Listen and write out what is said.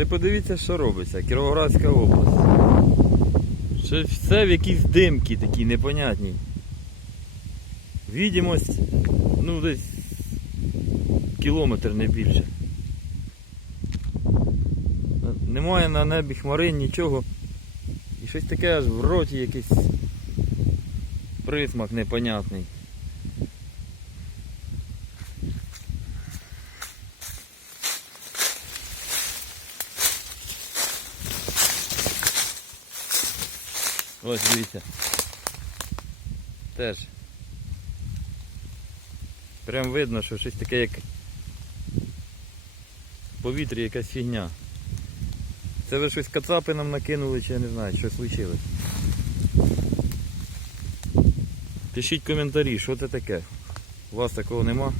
Ви подивіться, що робиться. Кіровоградська область. Що все в якісь димки такі непонятні. Відімость, ну десь кілометр не більше. Немає на небі хмарин, нічого. І щось таке аж в роті якийсь присмак непонятний. Ось дивіться. Теж. Прям видно, що щось таке як в повітрі якась фігня. Це ви щось кацапи нам накинули, чи я не знаю, що случилось. Пишіть коментарі, що це таке. У вас такого нема?